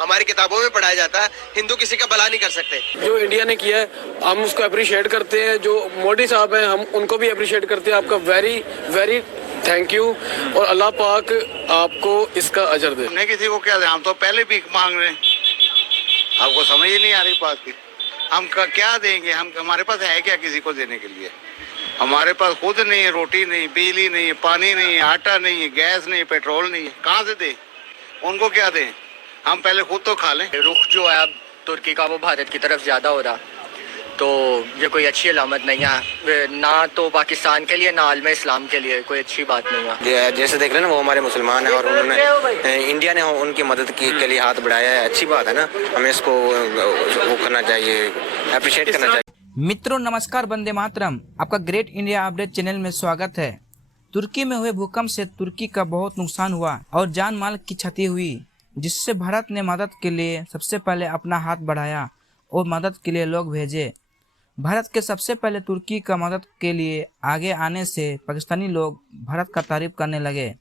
हमारी किताबों में पढ़ाया जाता है, हिंदू किसी का भला नहीं कर सकते। जो इंडिया ने किया है हम उसको अप्रिशिएट करते हैं। जो मोदी साहब हैं हम उनको भी अप्रिशिएट करते हैं। आपका वेरी वेरी थैंक यू और अल्लाह पाक आपको इसका अजर दे। हमने किसी को क्या दे, हम तो पहले भीख मांग रहे हैं। आपको समझ ही नहीं आ रही बात की। हम क्या देंगे? हम हमारे पास है क्या किसी को देने के लिए? हमारे पास खुद नहीं है, रोटी नहीं, बिजली नहीं, पानी नहीं, आटा नहीं, गैस नहीं, पेट्रोल नहीं, कहाँ से दें? उनको क्या दें? हम पहले खुद तो खा लें। रुख जो है अब तुर्की का वो भारत की तरफ ज़्यादा हो रहा, तो ये कोई अच्छी अलामत नहीं है, ना तो पाकिस्तान के लिए ना आलम इस्लाम के लिए कोई अच्छी बात नहीं है। जैसे देख रहे हैं ना, वो हमारे मुसलमान हैं और उन्होंने इंडिया ने उनकी मदद के लिए हाथ बढ़ाया है। अच्छी बात है ना, हमें इसको वो करना चाहिए, अप्रिशिएट करना चाहिए। मित्रों नमस्कार, वंदे मातरम। आपका ग्रेट इंडिया अपडेट चैनल में स्वागत है। तुर्की में हुए भूकंप से तुर्की का बहुत नुकसान हुआ और जान माल की क्षति हुई, जिससे भारत ने मदद के लिए सबसे पहले अपना हाथ बढ़ाया और मदद के लिए लोग भेजे। भारत के सबसे पहले तुर्की का मदद के लिए आगे आने से पाकिस्तानी लोग भारत का तारीफ करने लगे।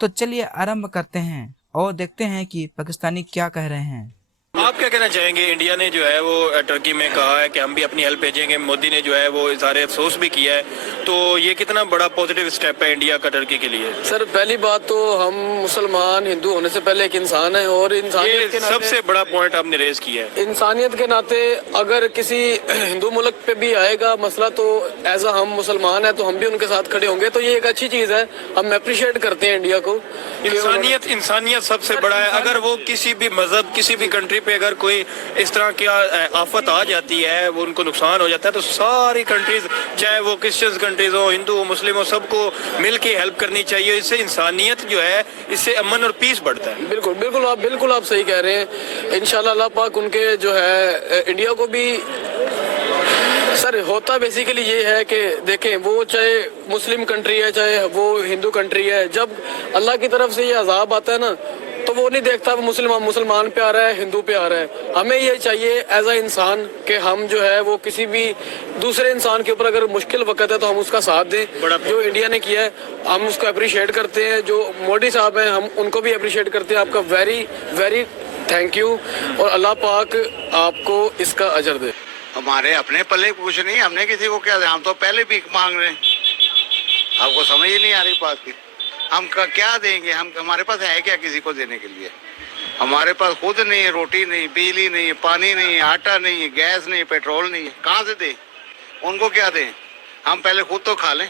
तो चलिए आरंभ करते हैं और देखते हैं कि पाकिस्तानी क्या कह रहे हैं। आप क्या कहना चाहेंगे? इंडिया ने जो है वो टर्की में कहा है कि हम भी अपनी हेल्प भेजेंगे। मोदी ने जो है वो इज़हार अफसोस भी किया है, तो ये कितना बड़ा पॉजिटिव स्टेप है इंडिया का टर्की के लिए? सर पहली बात तो हम मुसलमान हिंदू होने से पहले एक इंसान है और इंसानियत के सबसे बड़ा पॉइंट आपने रेज किया है। इंसानियत के नाते अगर किसी हिंदू मुल्क पे भी आएगा मसला तो एज हम मुसलमान है तो हम भी उनके साथ खड़े होंगे, तो ये एक अच्छी चीज़ है। हम अप्रिशिएट करते हैं इंडिया को। इंसानियत सबसे बड़ा है। अगर वो किसी भी मजहब किसी भी कंट्री पे अगर कोई इस तरह की आफत आ जाती है, वो उनको नुकसान हो जाता है, तो सारी कंट्रीज चाहे वो क्रिश्चियन कंट्रीज हो, हिंदू हो, मुस्लिम हो, सबको मिलके हेल्प करनी चाहिए। इससे इंसानियत जो है, इससे अमन और पीस बढ़ता है। बिल्कुल आप सही कह रहे हैं। इंशाल्लाह अल्लाह पाक उनके जो है इंडिया को भी सर होता बेसिकली ये है कि देखें वो चाहे मुस्लिम कंट्री है चाहे वो हिंदू कंट्री है, जब अल्लाह की तरफ से ये अजाब आता है ना तो वो नहीं देखता वो मुसलमान पे आ रहा है हिंदू पे आ रहा है। हमें ये चाहिए एज अ इंसान कि हम जो है वो किसी भी दूसरे इंसान के ऊपर अगर मुश्किल वक्त है तो हम उसका साथ दें। जो इंडिया ने किया है हम उसको अप्रिशिएट करते हैं। जो मोदी साहब हैं हम उनको भी अप्रिशिएट करते हैं। आपका वेरी वेरी थैंक यू और अल्लाह पाक आपको इसका अजर दे। हमारे अपने पल्ले कुछ नहीं, हमने किसी को क्या दे, हम तो पहले भीख मांग रहे हैं। आपको समझ ही नहीं आ रही बात की। हम क्या देंगे? हम हमारे पास है क्या किसी को देने के लिए? हमारे पास खुद नहीं है, रोटी नहीं, बिजली नहीं, पानी नहीं, आटा नहीं, गैस नहीं, पेट्रोल नहीं, कहाँ से दें? उनको क्या दें? हम पहले खुद तो खा लें।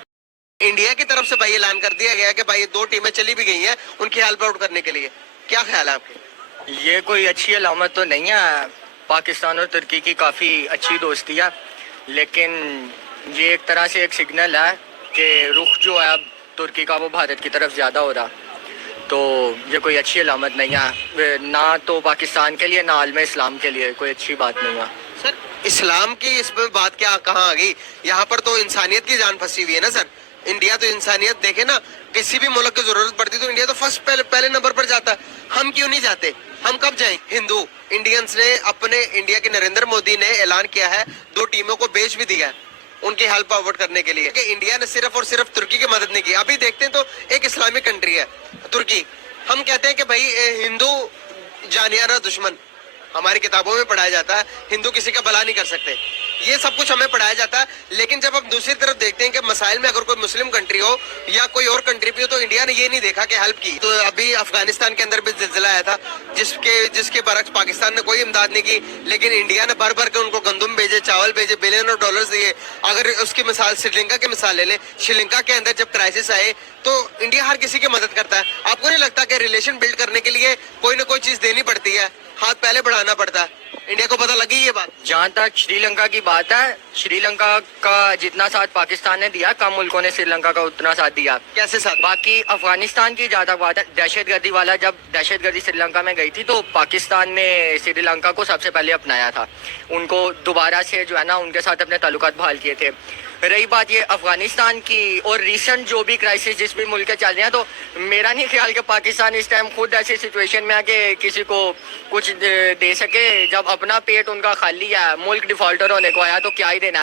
इंडिया की तरफ से भाई ऐलान कर दिया गया कि भाई 2 टीमें चली भी गई हैं उनकी हेल्प आउट करने के लिए, क्या ख्याल है आपके? ये कोई अच्छी अलामत तो नहीं है। पाकिस्तान और तुर्की की काफ़ी अच्छी दोस्ती है, लेकिन ये एक तरह से एक सिग्नल है कि रुख जो है अब तुर्की का वो भारत की तरफ ज़्यादा हो रहा, तो ये कोई अच्छी अलामत नहीं है, ना तो पाकिस्तान के लिए ना आलम इस्लाम के लिए कोई अच्छी बात नहीं है। सर इस्लाम की इसमें बात क्या कहाँ आ गई? यहाँ पर तो इंसानियत की जान फंसी हुई है ना सर। इंडिया तो इंसानियत देखे ना, किसी भी मुल्क की जरूरत पड़ती तो इंडिया तो फर्स्ट पहले नंबर पर जाता है। हम क्यों नहीं जाते? हम कब जाएं? हिंदू इंडियंस ने अपने इंडिया के नरेंद्र मोदी ने ऐलान किया है 2 टीमों को भेज भी दिया है उनकी हेल्प आउट करने के लिए कि इंडिया ने सिर्फ और सिर्फ तुर्की की मदद नहीं की। अभी देखते हैं तो एक इस्लामिक कंट्री है तुर्की, हम कहते हैं कि भाई हिंदू जानियाना दुश्मन, हमारी किताबों में पढ़ाया जाता है हिंदू किसी का भला नहीं कर सकते, ये सब कुछ हमें पढ़ाया जाता है। लेकिन जब हम दूसरी तरफ देखते हैं कि मसाइल में अगर कोई मुस्लिम कंट्री हो या कोई और कंट्री भी हो तो इंडिया ने ये नहीं देखा कि हेल्प की। तो अभी अफगानिस्तान के अंदर भी जिलजिला आया था जिसके बरक्स पाकिस्तान ने कोई इमदाद नहीं की, लेकिन इंडिया ने भर भर के उनको गंदम भेजे, चावल भेजे, बिलियन ऑफ डॉलर्स दिए। अगर उसकी मिसाल श्रीलंका की मिसाल ले लें, श्रीलंका के अंदर जब क्राइसिस आए तो इंडिया हर किसी की मदद करता है। आपको नहीं लगता कि रिलेशन बिल्ड करने के लिए कोई ना कोई चीज देनी पड़ती है, हाथ पहले बढ़ाना पड़ता है? इंडिया को पता लगी ये बात। जहाँ तक श्रीलंका की बात है, श्रीलंका का जितना साथ पाकिस्तान ने दिया, कम मुल्कों ने श्रीलंका का उतना साथ दिया। कैसे साथ? बाकी अफगानिस्तान की ज्यादा बात है, दहशतगर्दी वाला, जब दहशतगर्दी श्रीलंका में गई थी तो पाकिस्तान ने श्रीलंका को सबसे पहले अपनाया था, उनको दोबारा से जो है ना उनके साथ अपने ताल्लुकात बहाल किए थे। रही बात ये अफगानिस्तान की और रिसेंट जो भी क्राइसिस जिस भी मुल्क के चल रहे हैं, तो मेरा नहीं ख्याल कि पाकिस्तान इस टाइम खुद ऐसी सिचुएशन में है कि किसी को कुछ दे सके। जब अपना पेट उनका खाली है, मुल्क डिफॉल्टर होने को आया, तो क्या ही देना।